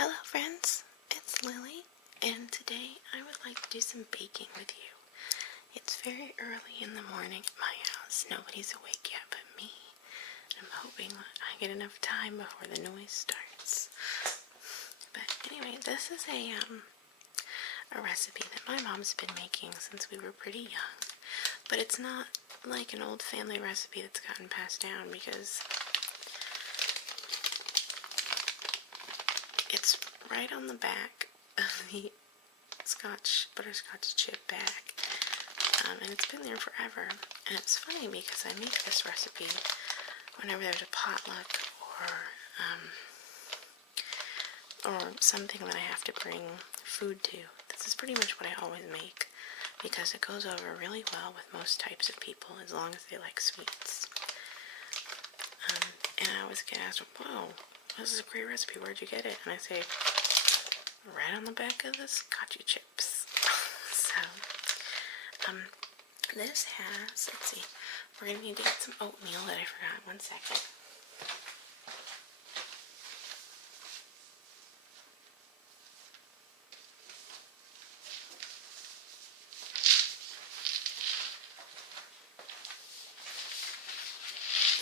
Hello friends, it's Lily, and today I would like to do some baking with you. It's very early in the morning at my house. Nobody's awake yet but me. I'm hoping I get enough time before the noise starts. But anyway, this is a recipe that my mom's been making since we were pretty young. But it's not like an old family recipe that's gotten passed down because it's right on the back of the butterscotch chip bag, and it's been there forever. And it's funny because I make this recipe whenever there's a potluck or something that I have to bring food to. This is pretty much what I always make because it goes over really well with most types of people as long as they like sweets. And I always get asked, "Whoa, this is a great recipe, where'd you get it?" And I say, right on the back of the Scotchie chips. So, this has, let's see, we're going to need to get some oatmeal that I forgot. One second.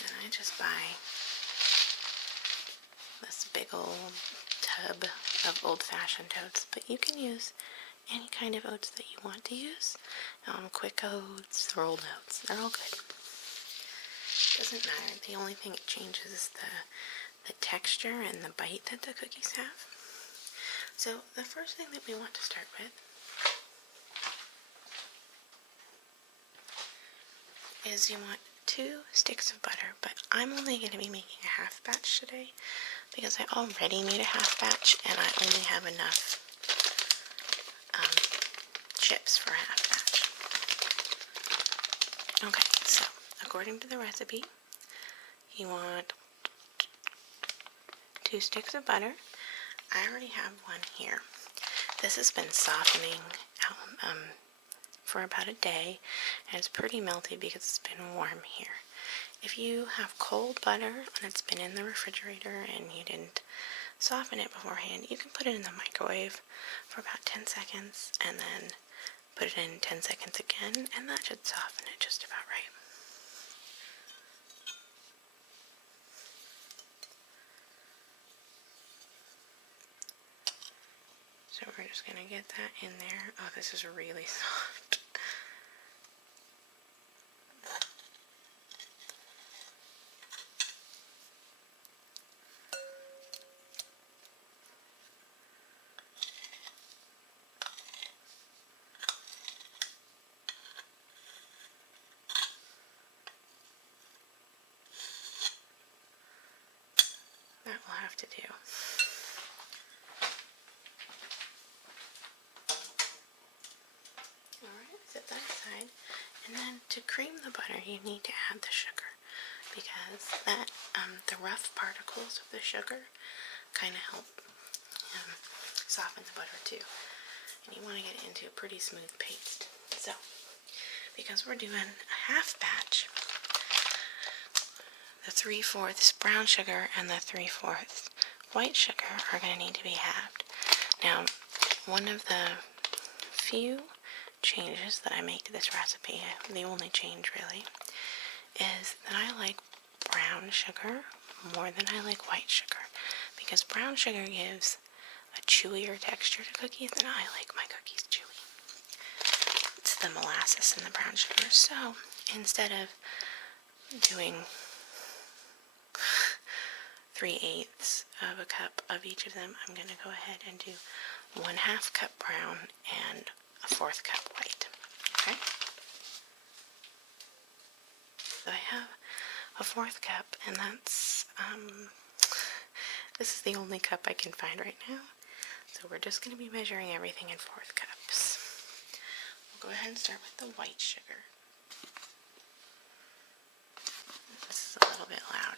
And I just buy this big old tub of old-fashioned oats, but you can use any kind of oats that you want to use. Quick oats, rolled oats, they're all good. Doesn't matter. The only thing it changes is the texture and the bite that the cookies have. So the first thing that we want to start with is you want 2 sticks of butter, but I'm only going to be making a half batch today because I already made a half batch and I only have enough chips for a half batch. Okay, so according to the recipe, you want 2 sticks of butter. I already have one here. This has been softening out for about a day, and it's pretty melty because it's been warm here. If you have cold butter and it's been in the refrigerator and you didn't soften it beforehand, you can put it in the microwave for about 10 seconds and then put it in 10 seconds again, and that should soften it just about right. So we're just going to get that in there. Oh, this is really soft. That will have to do. Alright, set that aside. And then to cream the butter, you need to add the sugar because that the rough particles of the sugar kind of help soften the butter too. And you want to get it into a pretty smooth paste. So, because we're doing a half batch, the 3/4 brown sugar and the 3/4 white sugar are going to need to be halved. Now, one of the few changes that I make to this recipe, the only change really, is that I like brown sugar more than I like white sugar, because brown sugar gives a chewier texture to cookies and I like my cookies chewy. It's the molasses in the brown sugar. So instead of doing 3/8 of a cup of each of them, I'm going to go ahead and do 1/2 cup brown and a 1/4 cup white. Okay? So I have a 1/4 cup, and that's, this is the only cup I can find right now. So we're just going to be measuring everything in 1/4 cups. We'll go ahead and start with the white sugar. This is a little bit loud.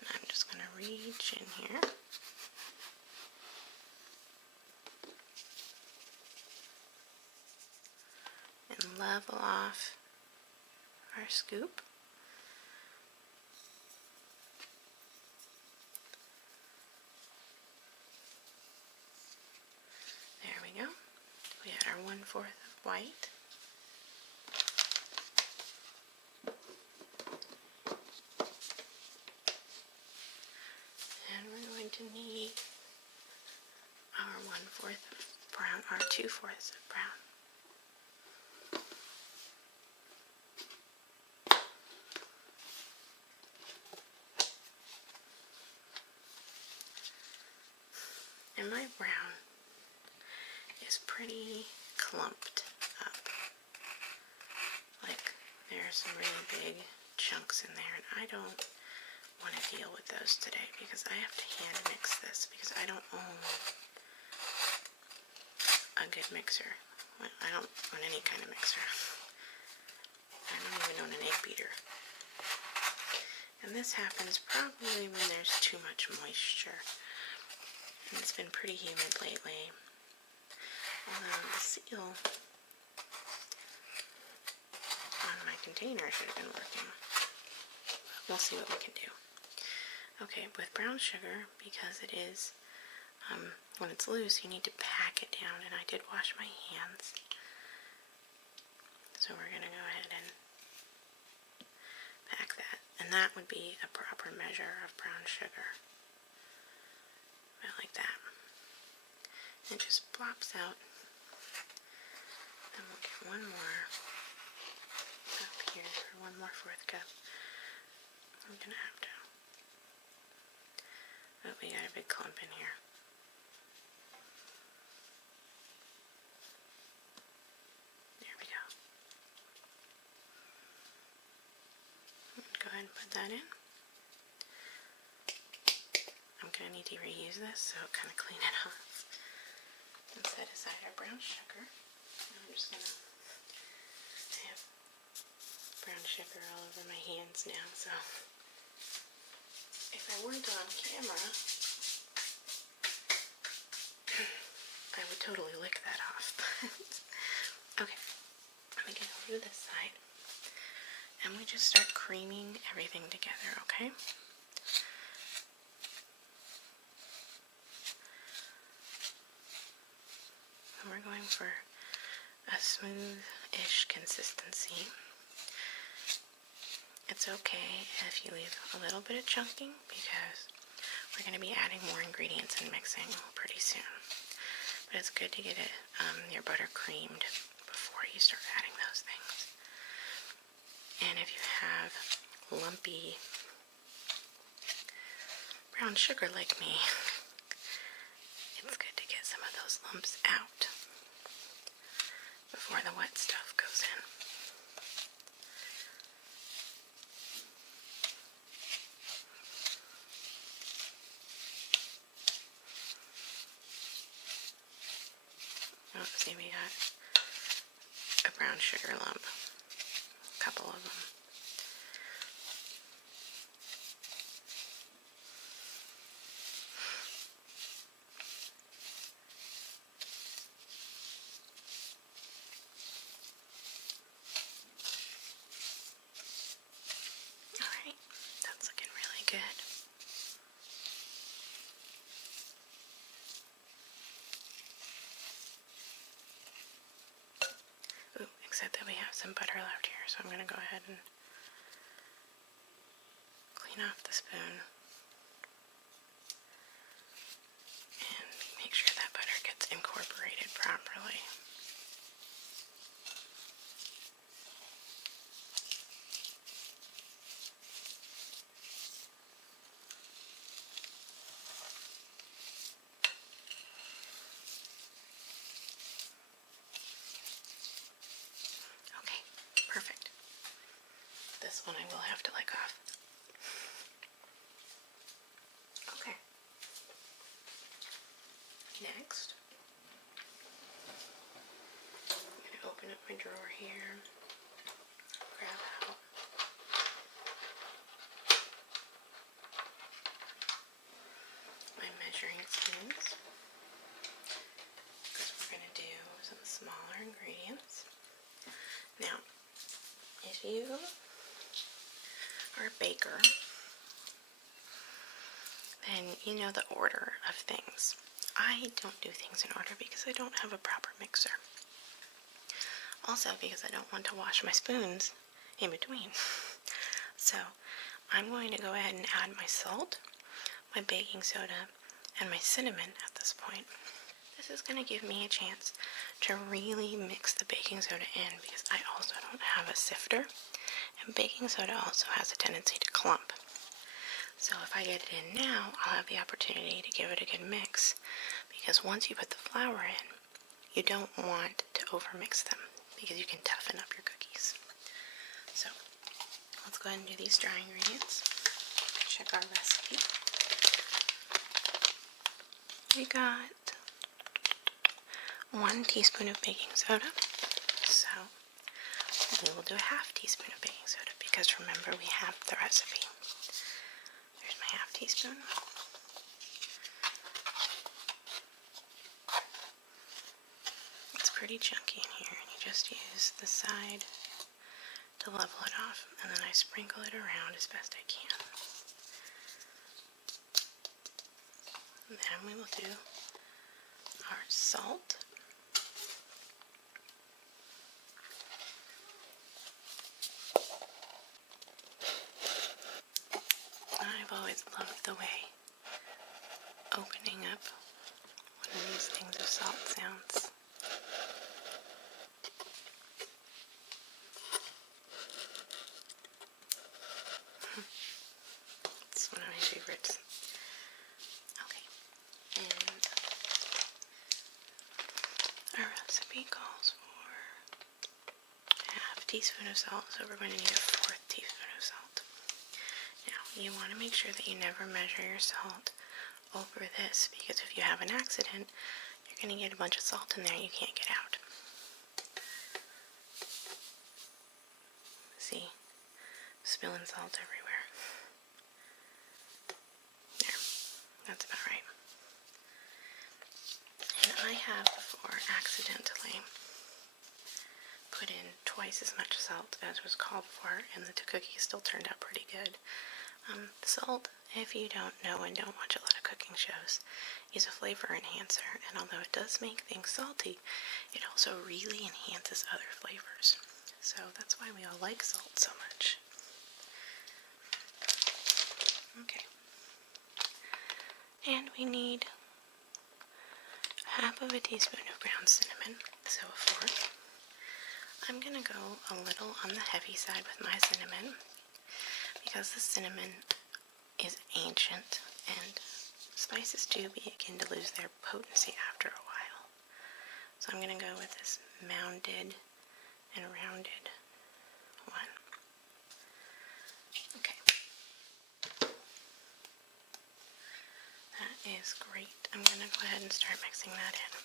And I'm just going to reach in here. And level off our scoop. 3/4 of white. And we're going to need our 1/4 of brown, our 2/4 of brown. And my brown is pretty clumped up. Like there's some really big chunks in there, and I don't want to deal with those today because I have to hand mix this because I don't own a good mixer. I don't own any kind of mixer. I don't even own an egg beater. And this happens probably when there's too much moisture. And it's been pretty humid lately. Although the seal on my container should have been working. We'll see what we can do. Okay, with brown sugar, because it is, when it's loose, you need to pack it down, and I did wash my hands. So we're going to go ahead and pack that. And that would be a proper measure of brown sugar. About like that. It just plops out. And we'll get one more up here, or one more 4th cup. I'm going to have to. Oh, we got a big clump in here. There we go. Go ahead and put that in. I'm going to need to reuse this, so kind of clean it off. And set aside our brown sugar. And I'm just going to have brown sugar all over my hands now, so if I weren't on camera, I would totally lick that off. Okay, let me get over to this side. And we just start creaming everything together, okay? And we're going for a smooth-ish consistency. It's okay if you leave a little bit of chunking because we're going to be adding more ingredients and mixing pretty soon. But it's good to get it, your butter creamed before you start adding those things. And if you have lumpy brown sugar like me, it's good to get some of those lumps out before the wet stuff goes in. Oh, see, we got a brown sugar lump. A couple of them. Alright, that's looking really good. Ooh, except that we have some butter left here, so I'm going to go ahead and clean off the spoon and make sure that butter gets incorporated properly. Okay, perfect. This one I will have to lick off. Okay. Next, I'm going to open up my drawer here, grab out my measuring spoons, because we're going to do some smaller ingredients. Now, if you are a baker, then you know the order of things. I don't do things in order because I don't have a proper mixer. Also because I don't want to wash my spoons in between. So I'm going to go ahead and add my salt, my baking soda, and my cinnamon at this point. This is going to give me a chance to really mix the baking soda in because I also don't have a sifter, and baking soda also has a tendency to clump. So if I get it in now, I'll have the opportunity to give it a good mix, because once you put the flour in, you don't want to overmix them because you can toughen up your cookies. So let's go ahead and do these dry ingredients. Check our recipe. We got 1 teaspoon of baking soda, so we will do a half teaspoon of baking soda because remember we have the recipe. There's my half teaspoon. It's pretty chunky in here, and you just use the side to level it off, and then I sprinkle it around as best I can. And then we will do our salt. I've always loved the way opening up one of these things of salt sounds. It's one of my favorites. Okay, and our recipe calls for a half teaspoon of salt, so we're going to need a 4th teaspoon of salt. Now, you want to make sure that you never measure your salt over this, because if you have an accident, you're going to get a bunch of salt in there you can't get out. See? Spilling salt everywhere. There. That's about right. And I have before accidentally put in twice as much salt as was called for, and the cookies still turned out pretty good. Salt, if you don't know and don't watch a lot of cooking shows, is a flavor enhancer, and although it does make things salty, it also really enhances other flavors. So that's why we all like salt so much. Okay. And we need half of a teaspoon of ground cinnamon, so a 4th. I'm going to go a little on the heavy side with my cinnamon because the cinnamon is ancient and spices do begin to lose their potency after a while. So I'm going to go with this mounded and rounded one. Okay. That is great. I'm going to go ahead and start mixing that in.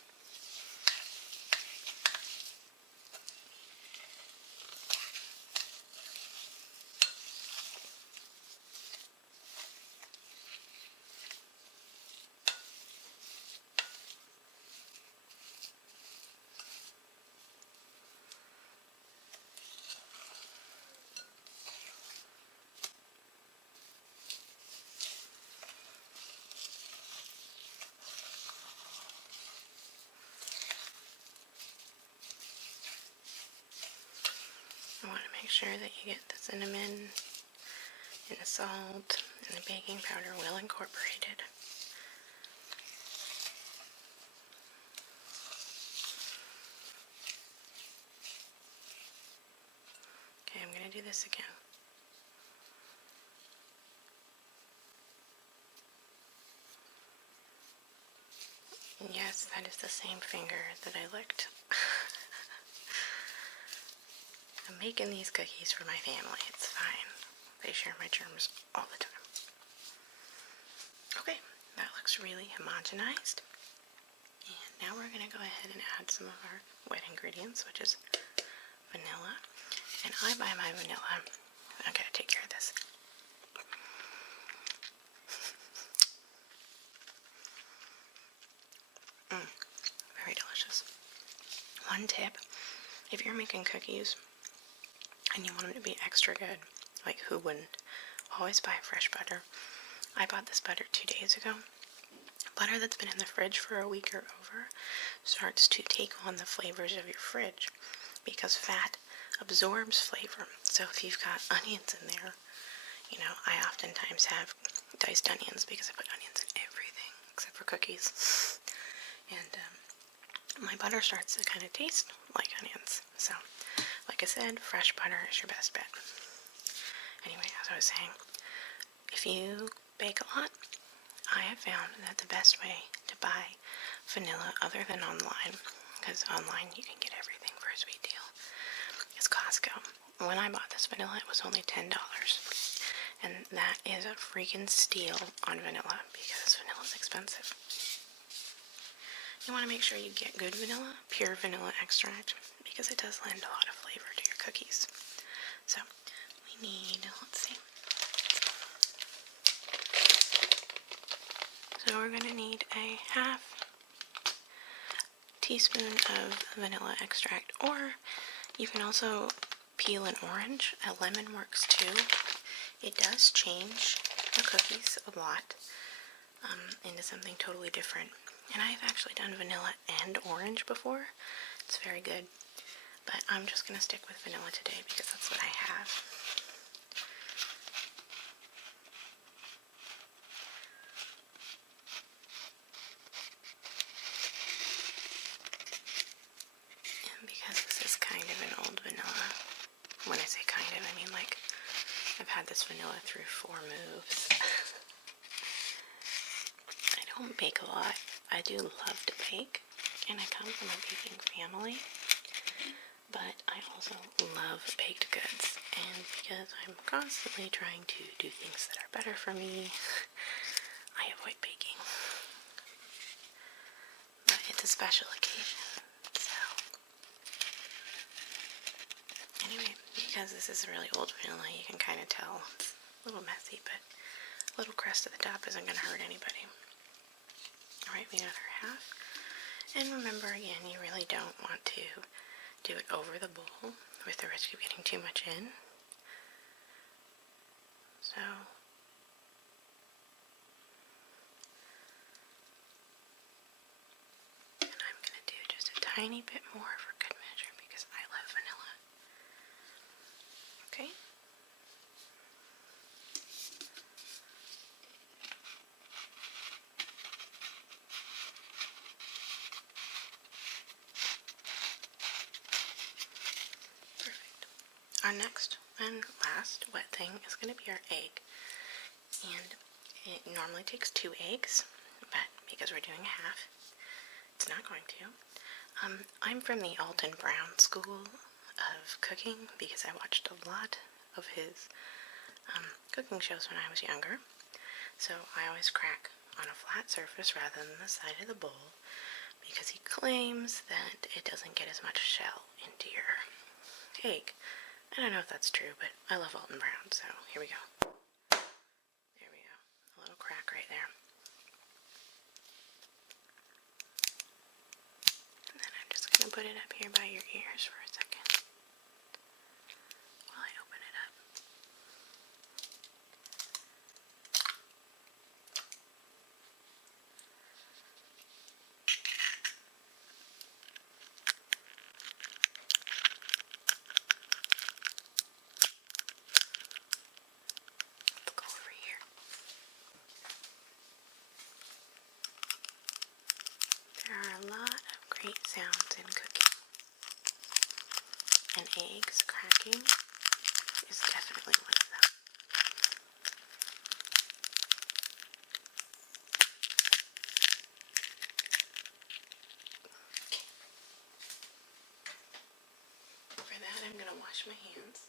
I want to make sure that you get the cinnamon and the salt and the baking powder well incorporated. Okay, I'm going to do this again. Yes, that is the same finger that I licked. I'm making these cookies for my family. It's fine. They share my germs all the time. Okay, that looks really homogenized. And now we're going to go ahead and add some of our wet ingredients, which is vanilla. And I buy my vanilla. I gotta take care of this. Very delicious. One tip, if you're making cookies and you want them to be extra good, like who wouldn't, always buy fresh butter. I bought this butter 2 days ago. Butter that's been in the fridge for a week or over starts to take on the flavors of your fridge. because fat absorbs flavor. So if you've got onions in there, you know, I oftentimes have diced onions because I put onions in everything except for cookies. And my butter starts to kind of taste like onions. So, like I said, fresh butter is your best bet. Anyway, as I was saying, if you bake a lot, I have found that the best way to buy vanilla other than online, because online you can get everything for a sweet deal, is Costco. When I bought this vanilla, it was only $10. And that is a freaking steal on vanilla because vanilla is expensive. You want to make sure you get good vanilla, pure vanilla extract, because it does lend a lot of flavor to your cookies. So we need, let's see. So we're going to need a half teaspoon of vanilla extract, or you can also peel an orange. A lemon works too. It does change the cookies a lot into something totally different. And I've actually done vanilla and orange before. It's very good. But I'm just going to stick with vanilla today because that's what I have. And because this is kind of an old vanilla, when I say kind of, I mean like I've had this vanilla through 4 moves. I don't bake a lot. I do love to bake, and I come from a baking family, but I also love baked goods, and because I'm constantly trying to do things that are better for me, I avoid baking. But it's a special occasion, so anyway, because this is really old vanilla, you can kind of tell it's a little messy, but a little crust at the top isn't going to hurt anybody. Alright, we got our half. And remember, again, you really don't want to do it over the bowl with the risk of getting too much in. So, and I'm going to do just a tiny bit more for good measure because I love vanilla. Okay? Our next and last wet thing is going to be our egg, and it normally takes 2 eggs, but because we're doing half, it's not going to. I'm from the Alton Brown school of cooking because I watched a lot of his cooking shows when I was younger, so I always crack on a flat surface rather than the side of the bowl because he claims that it doesn't get as much shell into your egg. I don't know if that's true, but I love Alton Brown, so here we go. There we go. A little crack right there. And then I'm just going to put it up here by your ears for a second while I open it up. There are a lot of great sounds in cooking, and eggs cracking is definitely one of them. For that, I'm going to wash my hands.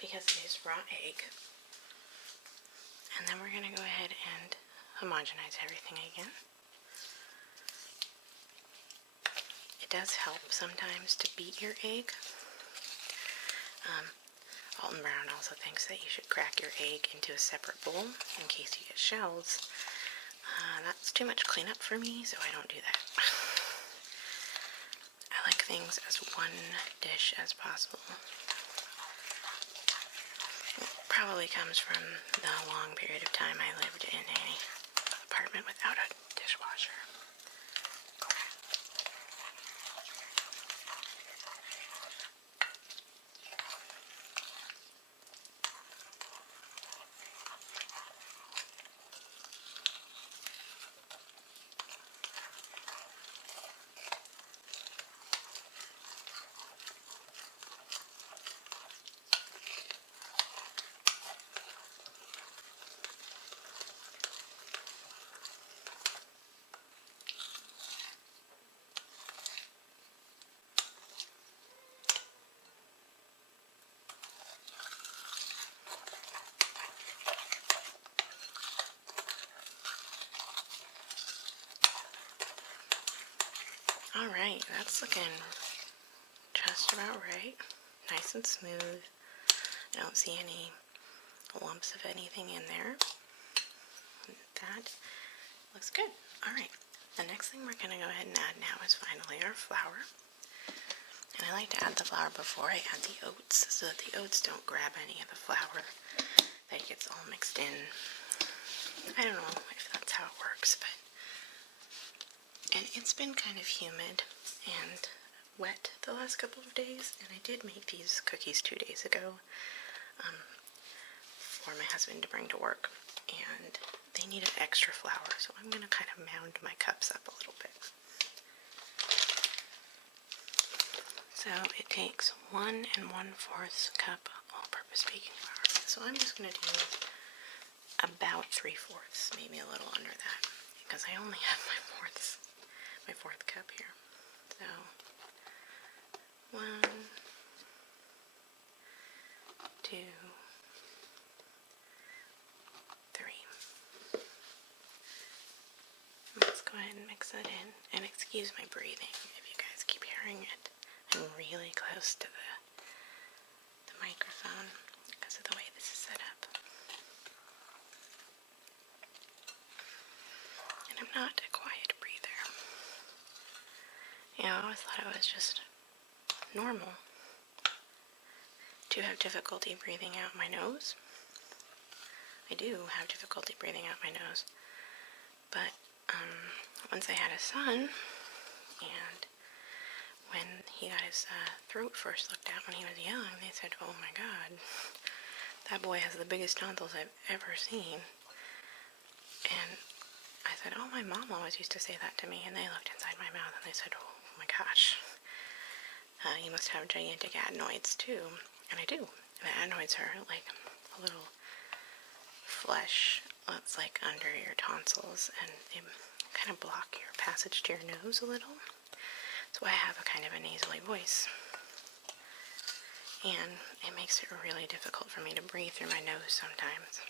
Because it is raw egg. And then we're going to go ahead and homogenize everything again. It does help sometimes to beat your egg. Alton Brown also thinks that you should crack your egg into a separate bowl in case you get shells. That's too much cleanup for me, so I don't do that. I like things as one dish as possible. It probably comes from the long period of time I lived in an apartment without a dishwasher. Alright, that's looking just about right. Nice and smooth. I don't see any lumps of anything in there. That looks good. Alright, the next thing we're going to go ahead and add now is finally our flour. And I like to add the flour before I add the oats, so that the oats don't grab any of the flour, that it gets all mixed in. I don't know if that's how it works, but... And it's been kind of humid and wet the last couple of days, and I did make these cookies 2 days ago for my husband to bring to work, and they needed extra flour, so I'm going to kind of mound my cups up a little bit. So it takes 1 1/4 cup all-purpose baking flour. So I'm just going to do about 3/4, maybe a little under that, because I only have my fourth cup here. So 1, 2, 3. Let's go ahead and mix that in. And excuse my breathing if you guys keep hearing it. I'm really close to the microphone because of the way this is set up. And I'm not a quiet breather. You know, I always thought it was just normal to have difficulty breathing out my nose. I do have difficulty breathing out my nose. But once I had a son, and when he got his throat first looked at when he was young, they said, "Oh my God, that boy has the biggest tonsils I've ever seen." And I said, "Oh, my mom always used to say that to me." And they looked inside my mouth and they said, "Oh my gosh, you must have gigantic adenoids too." And I do. The adenoids are like a little flesh that's like under your tonsils, and they kind of block your passage to your nose a little. So I have a kind of a nasally voice. And it makes it really difficult for me to breathe through my nose sometimes.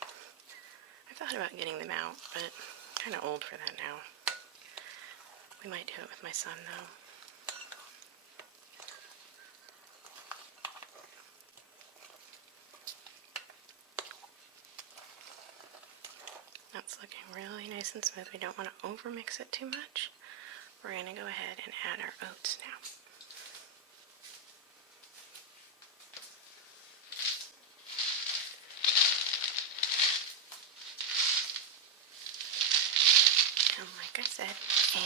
I've thought about getting them out, but I'm kind of old for that now. We might do it with my son, though. That's looking really nice and smooth. We don't want to overmix it too much. We're going to go ahead and add our oats now. And like I said,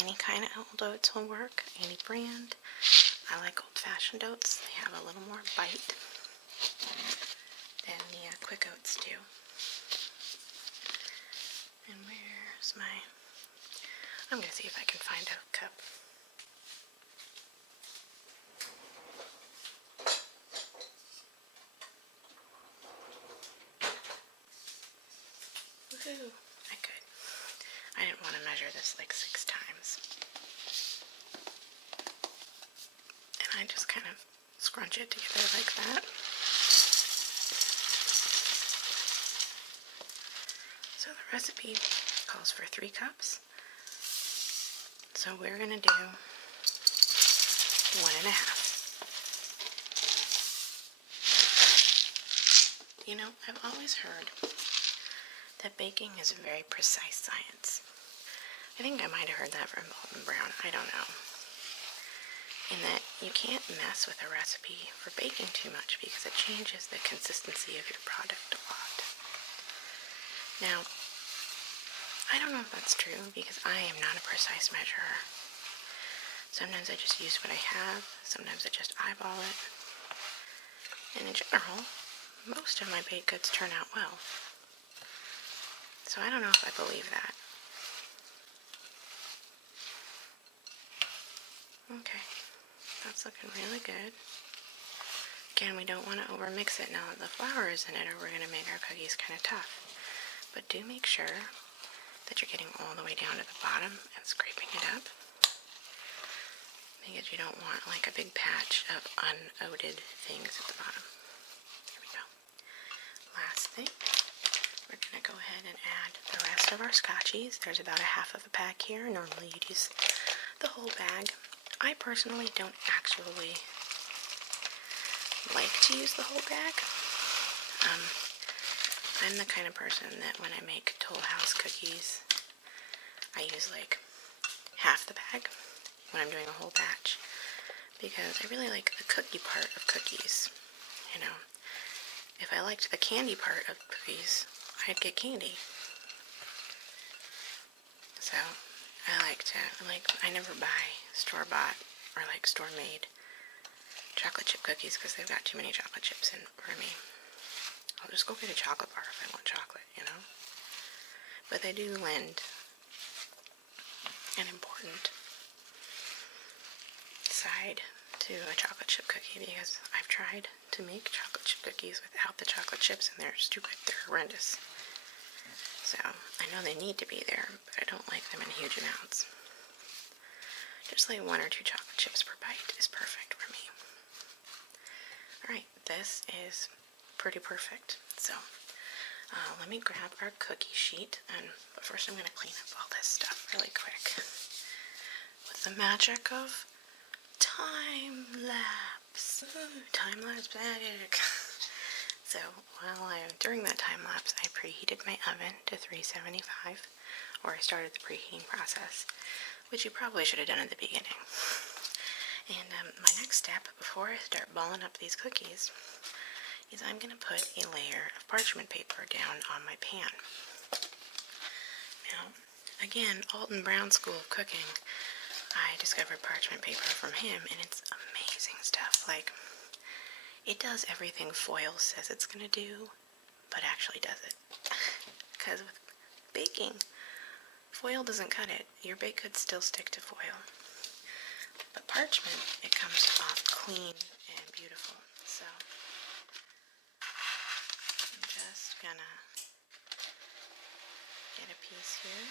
any kind of old oats will work, any brand. I like old-fashioned oats. They have a little more bite than the quick oats do. And where's my... I'm going to see if I can find a cup. Woohoo! I could. I didn't want to measure this like 6 times. And I just kind of scrunch it together like that. So the recipe calls for 3 cups. So we're going to do 1.5. You know, I've always heard that baking is a very precise science. I think I might have heard that from Bolton Brown. I don't know. in that you can't mess with a recipe for baking too much because it changes the consistency of your product a lot. Now, I don't know if that's true because I am not a precise measurer. Sometimes I just use what I have, sometimes I just eyeball it. And in general, most of my baked goods turn out well. So I don't know if I believe that. Okay, that's looking really good. Again, we don't want to overmix it now that the flour is in it, or we're going to make our cookies kind of tough. But do make sure that you're getting all the way down to the bottom and scraping it up, because you don't want like a big patch of unoated things at the bottom. There we go. Last thing, we're going to go ahead and add the rest of our Scotchies. There's about a half of a pack here. Normally you'd use the whole bag. I personally don't actually like to use the whole bag. I'm the kind of person that when I make Tollhouse cookies, I use like half the bag when I'm doing a whole batch, because I really like the cookie part of cookies. You know, if I liked the candy part of cookies, I'd get candy. So I never buy store-bought or like store-made chocolate chip cookies because they've got too many chocolate chips in for me. I'll just go get a chocolate bar if I want chocolate, you know. But they do lend an important side to a chocolate chip cookie, because I've tried to make chocolate chip cookies without the chocolate chips, and they're stupid. They're horrendous. So I know they need to be there, but I don't like them in huge amounts. Just like 1 or 2 chocolate chips per bite is perfect for me. Alright, this is pretty perfect. So let me grab our cookie sheet, but first I'm going to clean up all this stuff really quick with the magic of time-lapse. Time-lapse magic. So during that time lapse, I preheated my oven to 375, or I started the preheating process, which you probably should have done at the beginning. And my next step before I start balling up these cookies is I'm going to put a layer of parchment paper down on my pan. Now, again, Alton Brown School of Cooking, I discovered parchment paper from him, and it's amazing stuff. Like, it does everything foil says it's going to do, but actually does it. Because with baking, foil doesn't cut it. Your baked goods still stick to foil. But parchment, it comes off clean and beautiful. So I'm just going to get a piece here.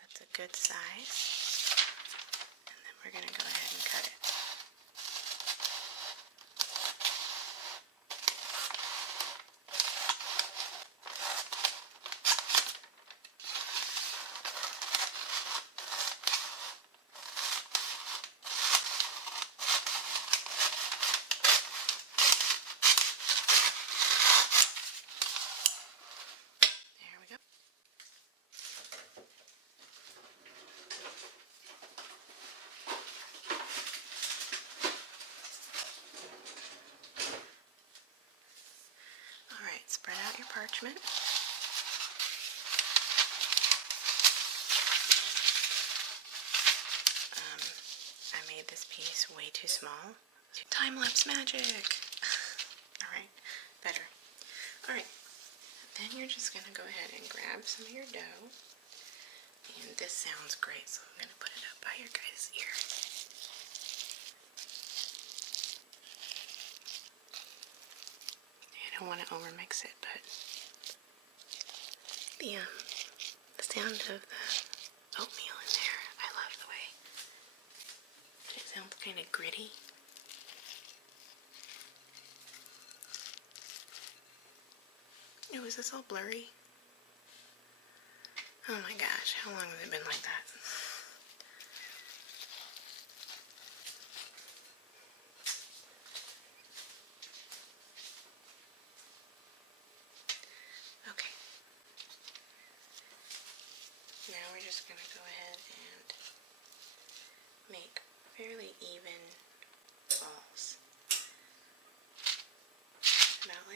That's a good size. And then we're going to go ahead and cut it. Spread out your parchment. I made this piece way too small. Time-lapse magic! Alright, better. Alright, then you're just going to go ahead and grab some of your dough. And this sounds great, so I'm going to put it up by your guys' ear. I don't want to overmix it, but the sound of the oatmeal in there, I love the way it sounds kind of gritty. Oh, is this all blurry? Oh my gosh, how long has it been like that? Okay.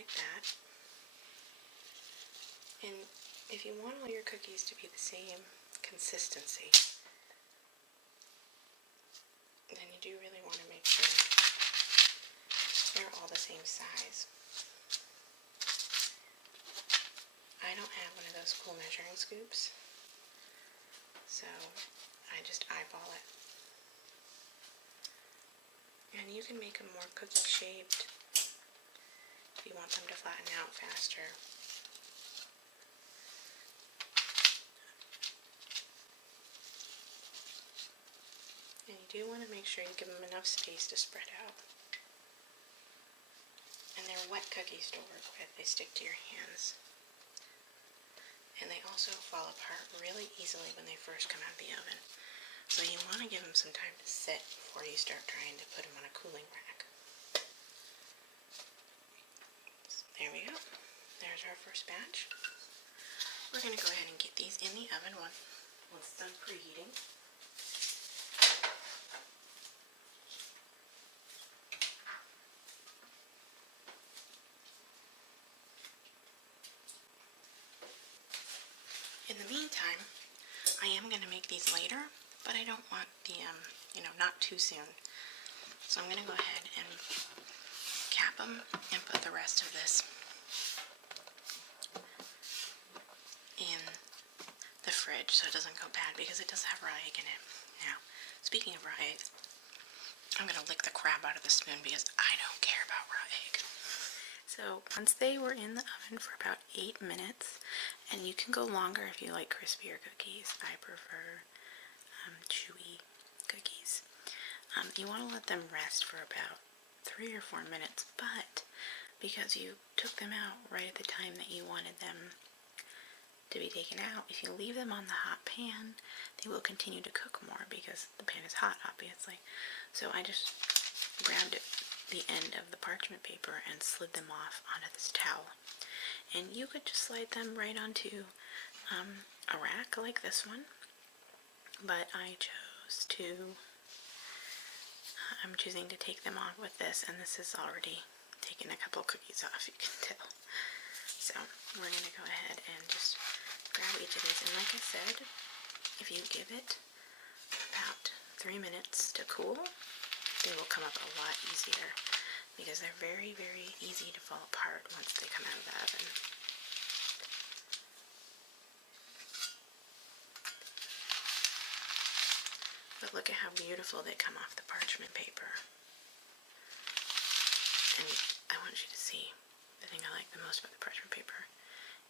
like that. And if you want all your cookies to be the same consistency, then you do really want to make sure they're all the same size. I don't have one of those cool measuring scoops, so I just eyeball it. And you can make them more cookie shaped if you want them to flatten out faster. And you do want to make sure you give them enough space to spread out. And they're wet cookies to work with. They stick to your hands. And they also fall apart really easily when they first come out of the oven. So you want to give them some time to sit before you start trying to put them on a cooling rack. So there we go. There's our first batch. We're going to go ahead and get these in the oven once it's done preheating. In the meantime, I am going to make these later, but I don't want the, not too soon. So I'm going to go ahead and cap them and put the rest of this in the fridge so it doesn't go bad, because it does have raw egg in it. Now, speaking of raw egg, I'm going to lick the crap out of the spoon because I don't care about raw egg. So once they were in the oven for about 8 minutes, and you can go longer if you like crispier cookies. I prefer chewy cookies. You want to let them rest for about 3 or 4 minutes, but because you took them out right at the time that you wanted them to be taken out, if you leave them on the hot pan, they will continue to cook more because the pan is hot, obviously. So I just grabbed the end of the parchment paper and slid them off onto this towel. And you could just slide them right onto a rack like this one, but I chose to, I'm choosing to take them off with this, and this is already taken a couple cookies off, you can tell. So we're going to go ahead and just grab each of these, and like I said, if you give it about 3 minutes to cool, they will come up a lot easier, because they're very, very easy to fall apart once they come out of the oven. But look at how beautiful they come off the parchment paper. And I want you to see, the thing I like the most about the parchment paper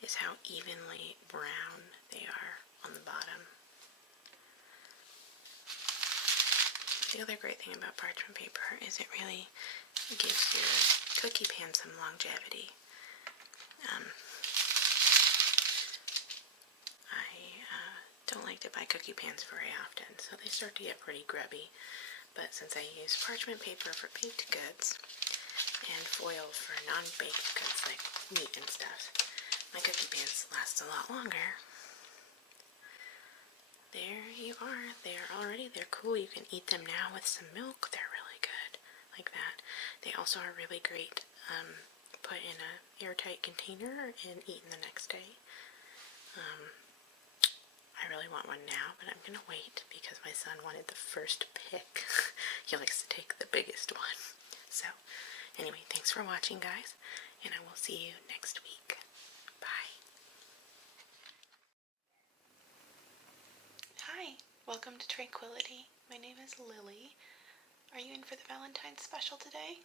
is how evenly brown they are on the bottom. The other great thing about parchment paper is it really gives your cookie pan some longevity. I don't like to buy cookie pans very often, so they start to get pretty grubby. But since I use parchment paper for baked goods and foil for non-baked goods like meat and stuff, my cookie pans last a lot longer. There you are. They're cool. You can eat them now with some milk. They're really good, like that. They also are really great put in a airtight container and eaten the next day. I really want one now, but I'm going to wait because my son wanted the first pick. He likes to take the biggest one. So, anyway, thanks for watching, guys, and I will see you next week. Bye. Hi, welcome to Tranquillity. My name is Lily. Are you in for the Valentine's special today?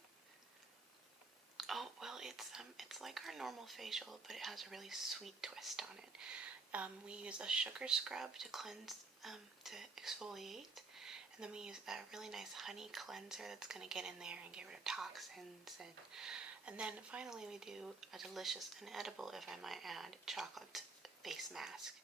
Oh, well, it's like our normal facial, but it has a really sweet twist on it. We use a sugar scrub to cleanse, to exfoliate, and then we use a really nice honey cleanser that's going to get in there and get rid of toxins, and then finally we do a delicious and edible, if I might add, chocolate face mask.